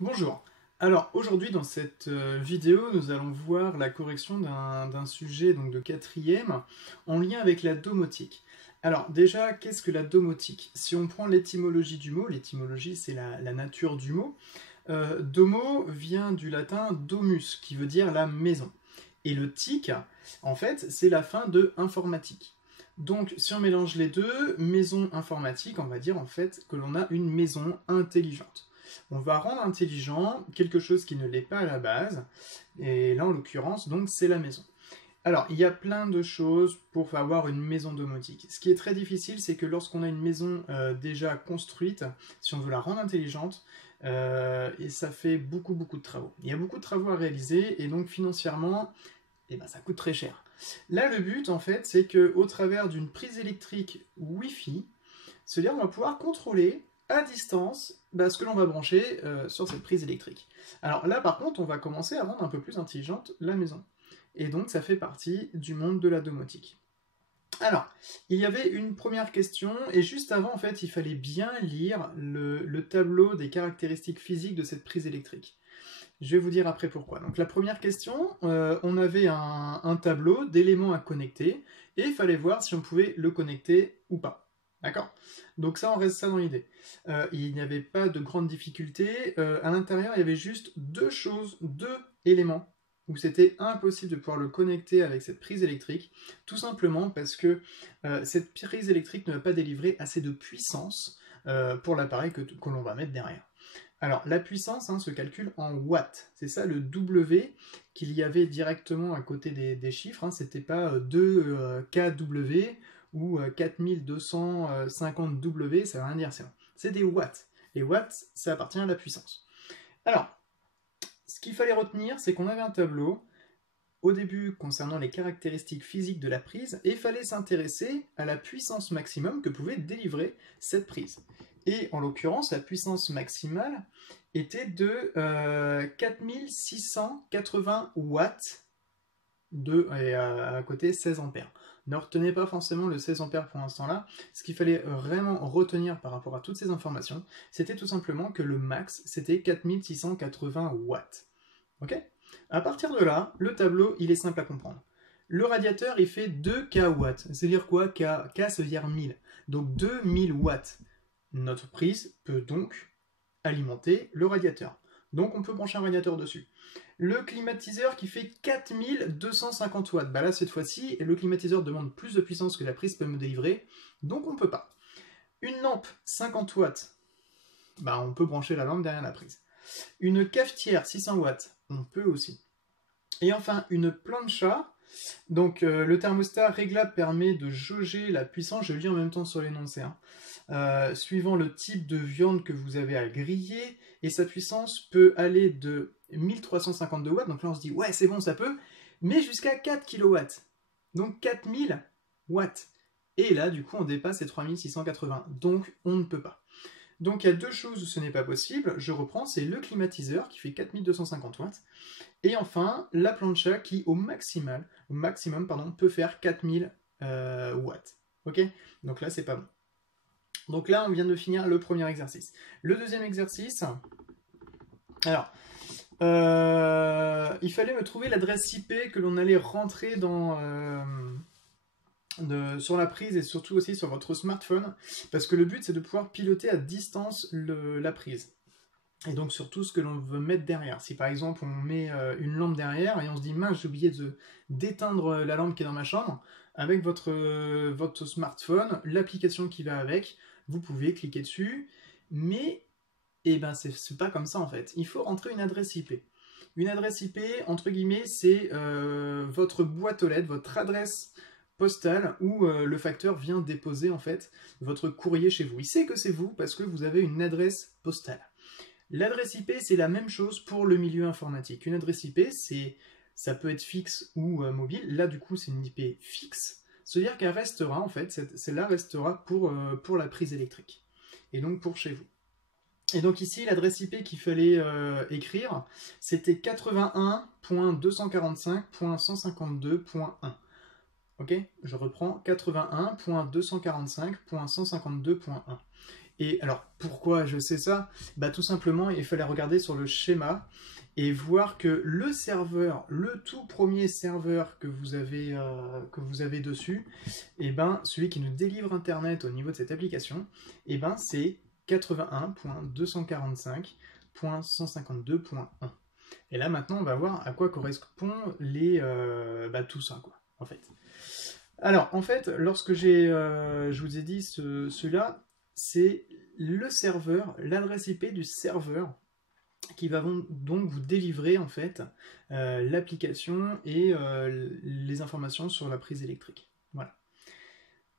Bonjour. Alors aujourd'hui dans cette vidéo, nous allons voir la correction d'un sujet donc de quatrième en lien avec la domotique. Alors déjà, qu'est-ce que la domotique? Si on prend l'étymologie du mot, l'étymologie c'est la nature du mot, domo vient du latin domus qui veut dire la maison. Et le tic, en fait, c'est la fin de informatique. Donc si on mélange les deux, maison informatique, on va dire en fait que l'on a une maison intelligente. On va rendre intelligent quelque chose qui ne l'est pas à la base, et là en l'occurrence, donc c'est la maison. Alors, il y a plein de choses pour avoir une maison domotique. Ce qui est très difficile, c'est que lorsqu'on a une maison déjà construite, si on veut la rendre intelligente, et ça fait beaucoup de travaux. Il y a beaucoup de travaux à réaliser, et donc financièrement, eh ben, ça coûte très cher. Là, le but, en fait, c'est qu'au travers d'une prise électrique Wi-Fi, c'est-à-dire on va pouvoir contrôler à distance ce que l'on va brancher sur cette prise électrique. Alors là, par contre, on va commencer à rendre un peu plus intelligente la maison. Et donc, ça fait partie du monde de la domotique. Alors, il y avait une première question, et juste avant, en fait, il fallait bien lire le tableau des caractéristiques physiques de cette prise électrique. Je vais vous dire après pourquoi. Donc la première question, on avait un tableau d'éléments à connecter, et il fallait voir si on pouvait le connecter ou pas. D'accord? Donc ça, on reste ça dans l'idée. Il n'y avait pas de grande difficulté. À l'intérieur, il y avait juste deux éléments, où c'était impossible de pouvoir le connecter avec cette prise électrique, tout simplement parce que cette prise électrique ne va pas délivrer assez de puissance pour l'appareil que l'on va mettre derrière. Alors, la puissance se calcule en watts. C'est ça le W qu'il y avait directement à côté des chiffres. C'était pas 2 kW ou 4250 W, ça veut rien dire ça. C'est des watts. Les watts, ça appartient à la puissance. Alors, ce qu'il fallait retenir, c'est qu'on avait un tableau au début concernant les caractéristiques physiques de la prise, et il fallait s'intéresser à la puissance maximum que pouvait délivrer cette prise. Et en l'occurrence, la puissance maximale était de 4680 watts et à côté 16 ampères. Ne retenez pas forcément le 16 ampères pour l'instant là. Ce qu'il fallait vraiment retenir par rapport à toutes ces informations, c'était tout simplement que le max, c'était 4680 watts. Ok? À partir de là, le tableau, il est simple à comprendre. Le radiateur, il fait 2 kW. C'est-à-dire quoi? K, ça veut dire 1000. Donc 2000 watts. Notre prise peut donc alimenter le radiateur. Donc on peut brancher un radiateur dessus. Le climatiseur qui fait 4250 watts. Là, cette fois-ci, le climatiseur demande plus de puissance que la prise peut me délivrer. Donc on ne peut pas. Une lampe 50 watts. On peut brancher la lampe derrière la prise. Une cafetière 600 watts. On peut aussi. Et enfin, une plancha. Donc le thermostat réglable permet de jauger la puissance, je lis en même temps sur l'énoncé, suivant le type de viande que vous avez à griller, et sa puissance peut aller de 1352 watts, donc là on se dit ouais c'est bon ça peut, mais jusqu'à 4 kW, donc 4000 watts. Et là du coup on dépasse les 3680, donc on ne peut pas. Donc il y a deux choses où ce n'est pas possible, je reprends, c'est le climatiseur qui fait 4250 watts, et enfin la plancha qui au maximum peut faire 4000 watts. Ok? Donc là c'est pas bon. Donc là on vient de finir le premier exercice. Le deuxième exercice, alors il fallait me trouver l'adresse IP que l'on allait rentrer sur la prise, et surtout aussi sur votre smartphone, parce que le but c'est de pouvoir piloter à distance la prise. Et donc surtout ce que l'on veut mettre derrière. Si par exemple on met une lampe derrière et on se dit mince j'ai oublié d'éteindre la lampe qui est dans ma chambre, avec votre smartphone, l'application qui va avec, vous pouvez cliquer dessus, mais c'est pas comme ça en fait. Il faut rentrer une adresse IP. Une adresse IP, entre guillemets, c'est votre boîte aux lettres, votre adresse postale où le facteur vient déposer en fait votre courrier chez vous. Il sait que c'est vous parce que vous avez une adresse postale. L'adresse IP, c'est la même chose pour le milieu informatique. Une adresse IP, ça peut être fixe ou mobile. Là, du coup, c'est une IP fixe. C'est-à-dire qu'elle restera, en fait, celle-là restera pour la prise électrique. Et donc pour chez vous. Et donc ici, l'adresse IP qu'il fallait écrire, c'était 81.245.152.1. Ok? Je reprends 81.245.152.1. Et alors, pourquoi je sais ça? Bah tout simplement, il fallait regarder sur le schéma et voir que le serveur, le tout premier serveur que vous avez dessus, et ben, celui qui nous délivre Internet au niveau de cette application, et ben, c'est 81.245.152.1. Et là, maintenant, on va voir à quoi correspond tout ça, quoi, en fait. Alors, en fait, lorsque je vous ai dit cela, c'est le serveur, l'adresse IP du serveur qui va donc vous délivrer en fait l'application et les informations sur la prise électrique. Voilà.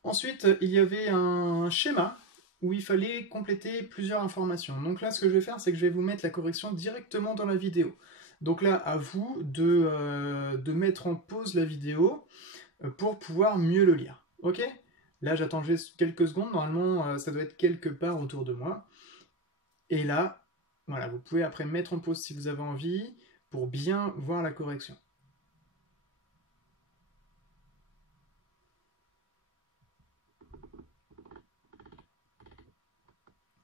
Ensuite, il y avait un schéma où il fallait compléter plusieurs informations. Donc là, ce que je vais faire, c'est que je vais vous mettre la correction directement dans la vidéo. Donc là, à vous de mettre en pause la vidéo pour pouvoir mieux le lire. Ok? Là, j'attends juste quelques secondes. Normalement, ça doit être quelque part autour de moi. Et là, voilà, vous pouvez après mettre en pause si vous avez envie pour bien voir la correction.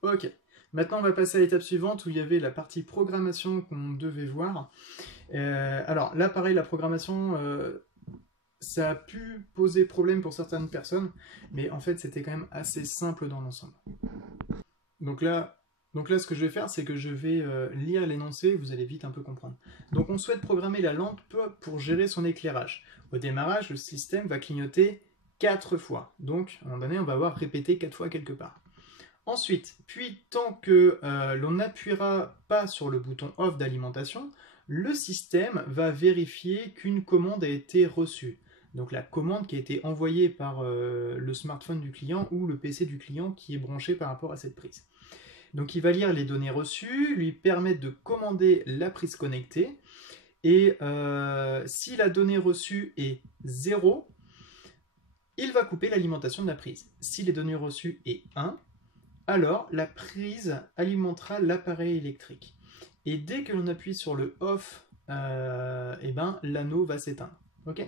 Ok. Maintenant, on va passer à l'étape suivante où il y avait la partie programmation qu'on devait voir. Alors là, pareil, la programmation, ça a pu poser problème pour certaines personnes, mais en fait, c'était quand même assez simple dans l'ensemble. Donc là, ce que je vais faire, c'est que je vais lire l'énoncé, vous allez vite un peu comprendre. Donc on souhaite programmer la lampe pour gérer son éclairage. Au démarrage, le système va clignoter 4 fois. Donc, à un moment donné, on va voir répéter 4 fois quelque part. Ensuite, puis tant que l'on n'appuiera pas sur le bouton off d'alimentation, le système va vérifier qu'une commande a été reçue. Donc la commande qui a été envoyée par le smartphone du client ou le PC du client qui est branché par rapport à cette prise. Donc il va lire les données reçues, lui permettre de commander la prise connectée, et si la donnée reçue est 0, il va couper l'alimentation de la prise. Si les données reçues est 1, alors la prise alimentera l'appareil électrique. Et dès que l'on appuie sur le off, l'anneau va s'éteindre. Ok ?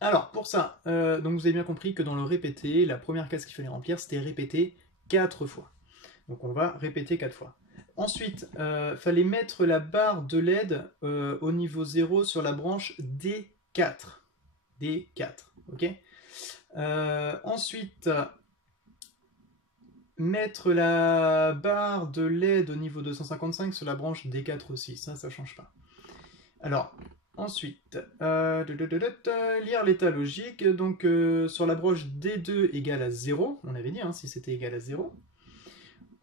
Alors pour ça, donc vous avez bien compris que dans le répéter, la première case qu'il fallait remplir, c'était répéter 4 fois. Donc on va répéter 4 fois. Ensuite, fallait mettre la barre de LED au niveau 0 sur la branche D4. D4, ok ? Ensuite, mettre la barre de LED au niveau 255 sur la branche D4 aussi, ça change pas. Alors, ensuite, lire l'état logique, donc sur la branche D2 égale à 0, on avait dit si c'était égal à 0.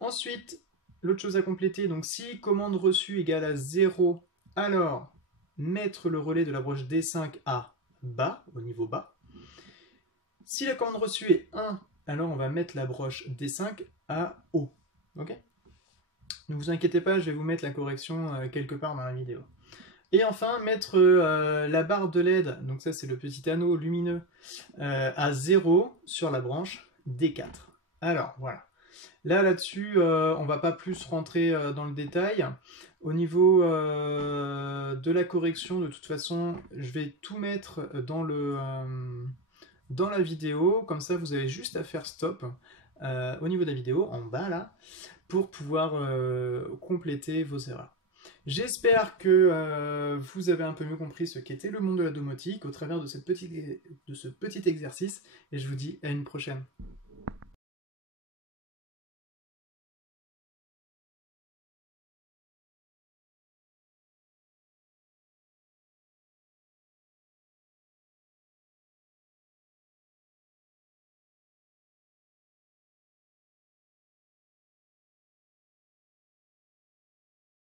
Ensuite, l'autre chose à compléter, donc si commande reçue égale à 0, alors mettre le relais de la branche D5 à bas, au niveau bas. Si la commande reçue est 1, alors on va mettre la broche D5 à haut. Ok ? Ne vous inquiétez pas, je vais vous mettre la correction quelque part dans la vidéo. Et enfin, mettre la barre de LED, donc ça c'est le petit anneau lumineux, à 0 sur la branche D4. Alors, voilà. Là-dessus, on va pas plus rentrer dans le détail. Au niveau de la correction, de toute façon, je vais tout mettre dans la vidéo. Comme ça, vous avez juste à faire stop au niveau de la vidéo, en bas là, pour pouvoir compléter vos erreurs. J'espère que vous avez un peu mieux compris ce qu'était le monde de la domotique au travers de ce petit exercice, et je vous dis à une prochaine.